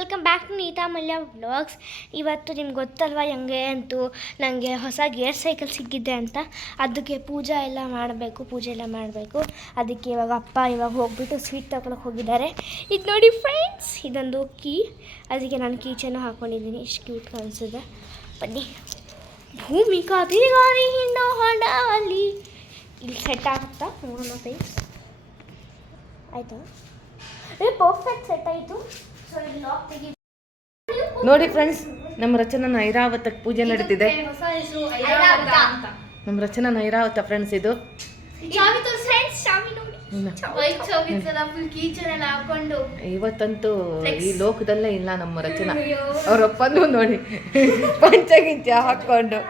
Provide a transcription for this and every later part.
Welcome back to Neeta Mallya vlogs. ಇವತ್ತು ನಿಮ್ಗೆ ಗೊತ್ತಲ್ವ ಹೆಂಗೆ ಅಂತೂ ನನಗೆ ಹೊಸ ಗೇರ್ ಸೈಕಲ್ ಸಿಕ್ಕಿದ್ದೆ ಅಂತ. ಅದಕ್ಕೆ ಪೂಜೆ ಎಲ್ಲ ಮಾಡಬೇಕು. ಅದಕ್ಕೆ ಇವಾಗ ಅಪ್ಪ ಹೋಗ್ಬಿಟ್ಟು ಸ್ವೀಟ್ ತಗೊಳಕ್ಕೆ ಹೋಗಿದ್ದಾರೆ. ಇದು ನೋಡಿ ಫ್ರೆಂಡ್ಸ್, ಇದೊಂದು ಕೀ. ಅದಕ್ಕೆ ನಾನು ಕೀಚನ್ನು ಹಾಕ್ಕೊಂಡಿದ್ದೀನಿ. ಇಷ್ಟು ಕ್ಯೂಟ್ ಕಾಣಿಸಿದೆ. ಬನ್ನಿ. ಭೂಮಿಕಾ ತಿರುಗಾರಿ ಹಿಂಡೋ ಹೊಂಡಲ್ಲಿ ಇಲ್ಲಿ ಸೆಟ್ ಆಗುತ್ತಾ ನೋಡೋಣ ಫ್ರೆಂಡ್ಸ್. ಆಯಿತಾ? ಪರ್ಫೆಕ್ಟ್ ಸೆಟ್ ಆಯಿತು. ನೋಡಿ ಫ್ರೆಂಡ್ಸ್, ನಮ್ಮ ರಚನಾ ಐರಾವತಕ್ಕೆ ಪೂಜೆ ನಡೀತಿದೆ. ನಮ್ಮ ರಚನಾ ಐರಾವತ ಫ್ರೆಂಡ್ಸ್. ಇದು ಇವತ್ತಂತೂ ಈ ಲೋಕದಲ್ಲೇ ಇಲ್ಲ ನಮ್ಮ ರಚನಾ. ಅವರಪ್ಪನೂ ನೋಡಿ ಪಂಚಗಿಂಚ ಹಾಕೊಂಡು.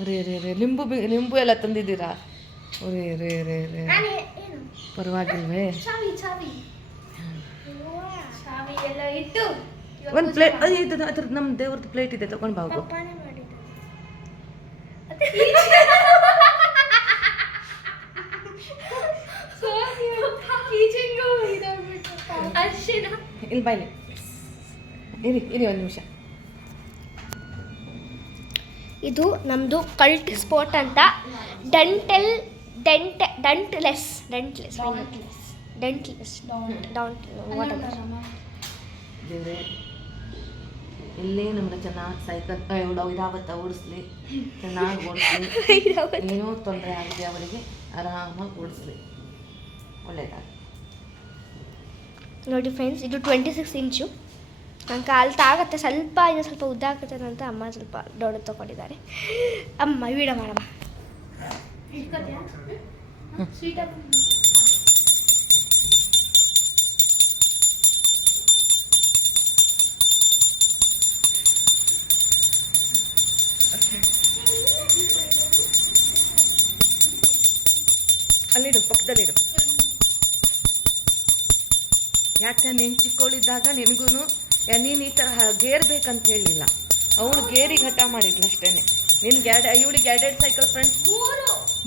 ಅರೇ ಲಿಂಬು ಎಲ್ಲ ತಂದಿದ್ದೀರಾ? ರೇ ಪರವಾಗಿಲ್ವೇ? ಒಂದು ಪ್ಲೇಟ್ ಅದ್ರ ನಮ್ಮ ದೇವ್ರದ್ದು ಪ್ಲೇಟ್ ಇದೆ, ತಗೊಂಡು ಬಾಗು. ಇಲ್ಲಿ ಬಾಯ್ಲಿ ಇರಿ ಒಂದು ನಿಮಿಷ. ಇದು ನಮ್ಮದು ಕಲ್ಟ್ ಸ್ಪೋರ್ಟ್ ಅಂತ. ಡೆಂಟ್ಲೆಸ್ ಇಲ್ಲಿ ನಮ್ಮ ರಚನಾ ಸೈಕಲ್ ಐರಾವತ ಓಡಿಸ್ಲಿ, ಚೆನ್ನಾಗಿ ಓಡಿಸ್ಲಿ. ಏನೋ ತೊಂದರೆ ಆಗಿದೆ ಅವರಿಗೆ, ಆರಾಮಾಗಿ ಓಡಿಸ್ಲಿ, ಒಳ್ಳೆಯದಾಗಿ. ನೋಡಿ ಫ್ರೆಂಡ್ಸ್, ಇದು 26 ಇಂಚು. ನನ್ನ ಕಾಲು ತಾಗತ್ತೆ ಸ್ವಲ್ಪ, ಇನ್ನು ಸ್ವಲ್ಪ ಉದ್ದ ಆಗುತ್ತೆ ಅಂತ ಅಮ್ಮ ಸ್ವಲ್ಪ ದೊಡ್ಡದು ತೊಗೊಂಡಿದ್ದಾರೆ. ಅಮ್ಮ ವೀಡಿಯೋ ಮಾಡಮ್ಮ. ಅಲ್ಲಿಡು, ಪಕ್ಕದಲ್ಲಿಡು. ಯಾಕೆ ನೀನು ಚಿಕ್ಕವಳಿದ್ದಾಗ ನಿನಗೂ ನೀನು ಈ ಥರ ಗೇರ್ ಬೇಕಂತ ಹೇಳಲಿಲ್ಲ. ಅವಳು ಗೇರಿಗೆ ಹಠ ಮಾಡಿದ್ಲು ಅಷ್ಟೇ. ನಿನ್ಗೆ ಇವಳಿಗೆ ಎರಡೆರಡು ಸೈಕಲ್ ಫ್ರೆಂಡ್ಸ್.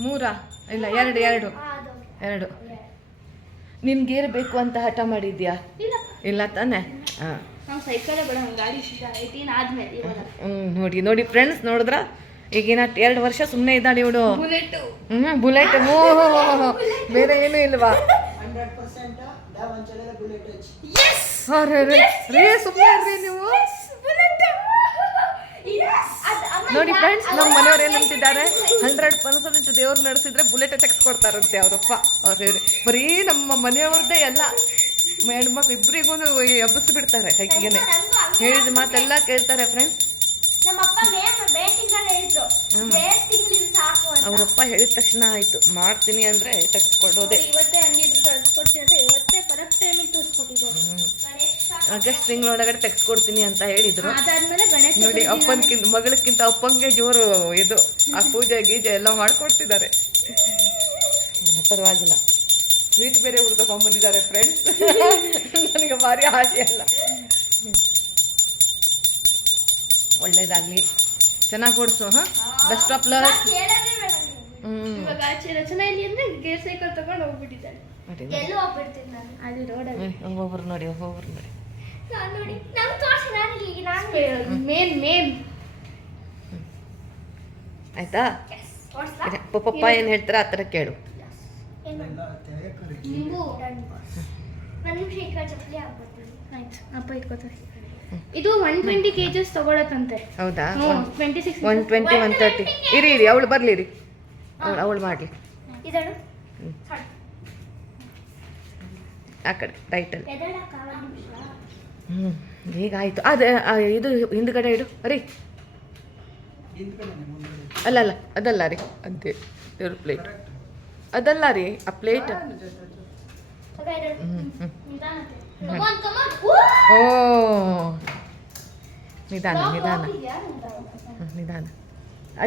ಮೂರಾ? ಇಲ್ಲ, ಎರಡು. ನಿನ್ ಗೇರ್ ಬೇಕು ಅಂತ ಹಠ ಮಾಡಿದ್ಯಾ? ಇಲ್ಲ ತಾನೆ? ನೋಡಿ ಫ್ರೆಂಡ್ಸ್, ನೋಡಿದ್ರ ಈಗಿನ 2 ವರ್ಷ ಸುಮ್ಮನೆ ಇದ್ದಾಳೆ ಇವಳು. ಬುಲೆಟ್. ಬೇರೆ ಏನು ಇಲ್ವಾ? ಸುಮ್ಮನೆ ನೀವು. ನೋಡಿ ಫ್ರೆಂಡ್ಸ್, ನಮ್ಮ ಮನೆಯವ್ರು ಏನಂತಿದ್ದಾರೆ, 100% ದೇವ್ರು ನಡೆಸಿದ್ರೆ ಬುಲೆಟ್ ತೆಗೆಸ್ಕೊಡ್ತಾರಂತೆ ಅವರಪ್ಪ. ಅವ್ರು ಹೇಳಿ ಬರೀ ನಮ್ಮ ಮನೆಯವ್ರದ್ದೇ ಎಲ್ಲ ಹೆಣ್ಮಕ್ಳು ಇಬ್ಬರಿಗೂ ಹಬ್ಬಿಸ್ಬಿಡ್ತಾರೆ. ಹೈಕಿಗೆನೆ ಹೇಳಿದ ಮಾತೆಲ್ಲ ಕೇಳ್ತಾರೆ ಫ್ರೆಂಡ್ಸ್. ಅವರಪ್ಪ ಹೇಳಿದ ತಕ್ಷಣ ಆಯಿತು, ಮಾಡ್ತೀನಿ ಅಂದರೆ ತೆಗೆಸ್ಕೊಡೋದೆ. ಆಗಸ್ಟ್ ತಿಂಗಳೊಳಗಡೆ ತೆಗೆಸ್ಕೊಡ್ತೀನಿ ಅಂತ ಹೇಳಿದ್ರು. ನೋಡಿ, ಮಗಳಕ್ಕಿಂತ ಅಪ್ಪಂಗೆ ಜೋರು ಇದು. ಆ ಪೂಜೆ ಗೀಜೆ ಎಲ್ಲ ಮಾಡ್ಕೊಡ್ತಿದ್ದಾರೆ. ಪರವಾಗಿಲ್ಲ. ಸ್ವೀಟ್ ಬೇರೆ ಊರು ತಗೊಂಡ್ಬಂದಿದ್ದಾರೆ ಫ್ರೆಂಡ್ಸ್. ನನಗೆ ಭಾರಿ ಆಸೆ ಅಲ್ಲ. ಒಳ್ಳೇದಾಗಲಿ, ಚೆನ್ನಾಗಿ ಓಡಿಸು. Best of luck. ಒಬ್ಬೊಬ್ರು ನೋಡಿ. ಆಯ್ತಾ? ಪಪ್ಪ ಏನು ಹೇಳ್ತಾರೆ ಆ ಥರ ಕೇಳು. ಇದು 120 kgs ತಗೊಳತ್ತಂತೆ. ಹೌದಾ? 120 130 ಇರಿ ಅವಳು ಬರ್ಲಿ. ಅವಳು ಮಾಡಲಿ. ಆ ಕಡೆ ರೈಟಲ್ಲಿ. ಈಗ ಆಯಿತು. ಇದು ಹಿಂದ್ಗಡೆ ಇಡು. ಅರಿ ಅಲ್ಲ ಅದಲ್ಲ ರೀ, ಅದೇ ದೇವ್ರ ಪ್ಲೇಟ್ ಅದಲ್ಲ ರೀ, ಆ ಪ್ಲೇಟ್. ಓ, ನಿಧಾನ.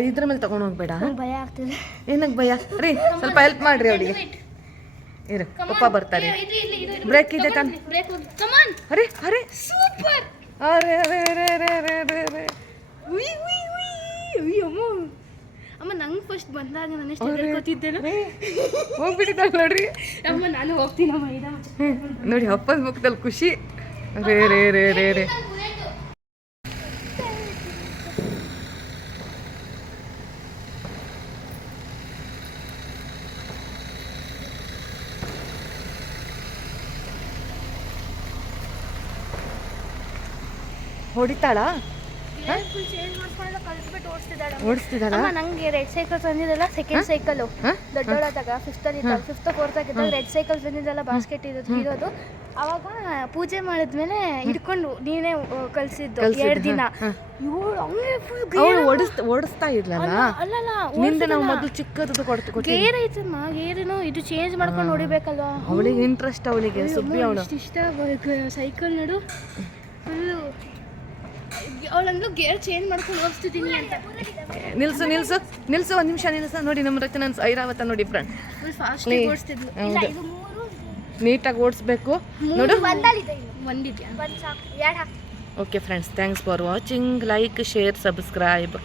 ಇದ್ರ ಮೇಲೆ ತಗೊಂಡು ಹೋಗ್ಬೇಡ. ಭಯ ಆಗ್ತಿದೆ. ಏನಕ್ಕೆ ಭಯ ರೀ? ಸ್ವಲ್ಪ ಹೆಲ್ಪ್ ಮಾಡ್ರಿ ಅವಳಿಗೆ. ಇರು, ಪಪ್ಪ ಬರ್ತಾರೆ. ಬ್ರೇಕ್ ಇದೆ ತಾನೆ? ಅರೆ ಸೂಪರ್. ಅರೆ ಅಮ್ಮ ನಂಗೆ ಫಸ್ಟ್ ಬಂದಾಗ ನಾನು ಎಷ್ಟು ಹೆದರ್ಕೋತಿದ್ದೇನೆ. ಹೋಗ್ಬಿಟ್ಟಿದ್ದಾಳೆ ನೋಡ್ರಿ ಅಮ್ಮ. ನಾನು ಹೋಗ್ತೀನಮ್ಮ. ನೋಡಿ ಅಪ್ಪನ ಮುಖದಲ್ಲಿ ಖುಷಿ. ರೇ ರೇ ರೇ ರೇ ರೇ ಹೊಡಿತಾಳ ಓಡಿಸ್ತಿದ್ದಾಳ ನಂಗೆ ರೆಡ್ ಸೈಕಲ್ ತಂದಿದ್ದಲ್ಲ ಸೆಕೆಂಡ್ ಸೈಕಲ್ ದೊಡ್ಡೋಳಾದಾಗ ಫಿಫ್ತಲ್ಲಿ ಫಿಫ್ತ್ ಫೋರ್ತ್ ಆಗಿದ್ದಾಗ ರೆಡ್ ಸೈಕಲ್ ತಂದಿದ್ದಲ್ಲ ಬಾಸ್ಕೆಟ್ ಇರೋದು ಅವಾಗ ಪೂಜೆ ಮಾಡಿದ್ಮೇಲೆ ಹಿಡ್ಕೊಂಡು ನೀನೇ ಕಳ್ಸಿದ್ದು 2 ದಿನ ಓಡಿಸ್ತಾ ಇರ್ಲಲ್ಲ ಅಲ್ಲಲ್ಲ ನಿಂದ ನಾವು ಮೊದಲು ಚಿಕ್ಕದು ಗೇರ್ ಐತಮ್ಮ ಗೇರೇನು ಇದು ಚೇಂಜ್ ಮಾಡ್ಕೊಂಡು ಹೊಡಿಬೇಕಲ್ವಾ ಅವಳಿಗೆ ಇಂಟ್ರೆಸ್ಟ್ ಅವಳಿಗೆ ಸುಬ್ಬಿ ಅವಳು ಇಷ್ಟ ಸೈಕಲ್ ನೋಡು ಫುಲ್ಲು ಅವಳಂದ್ಲು ಗೇರ್ ಚೇಂಜ್ ಮಾಡ್ಕೊಂಡು ಓಡಿಸ್ತಿದ್ದೀನಿ ಅಂತ ನಿಲ್ಸು ಒಂದು ನಿಮಿಷ ನಿಲ್ಸ ನೋಡಿ ನಮ್ಮ ರಚನಾ ಐರಾವತ ನೋಡಿ ಫ್ರೆಂಡ್ ಫಾಸ್ಟ್ ಓಡಿಸ್ತಿದ್ಲು ನೀಟಾಗಿ ಓಡಿಸ್ಬೇಕು ನೋಡು ಒಂದಿದ್ಯಾ okay friends thanks for watching like share subscribe